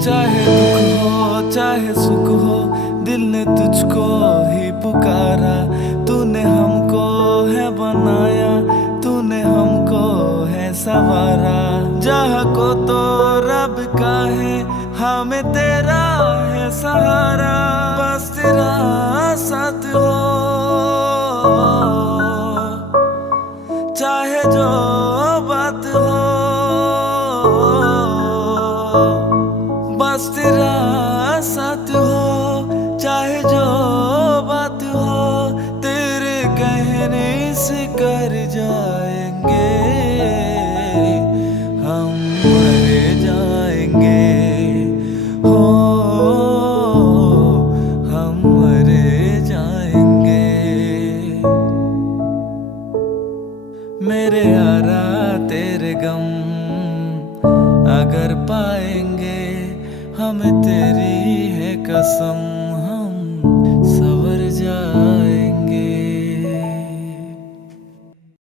चाहे दुख हो चाहे सुख हो, दिल ने तुझको ही पुकारा। तूने हमको है बनाया, तूने हमको है संवारा। जहाँ को तो रब का है, हमें तेरा है सहारा। बस तेरा साथ हो, चाहे जो बात हो। बस तेरा साथ हो, चाहे जो बात हो। तेरे कहने से कर जाएंगे, हम मर जाएंगे। हो, हम मर जाएंगे। मेरे यारा तेरे गम अगर पाएंगे, हमें तेरी है कसम।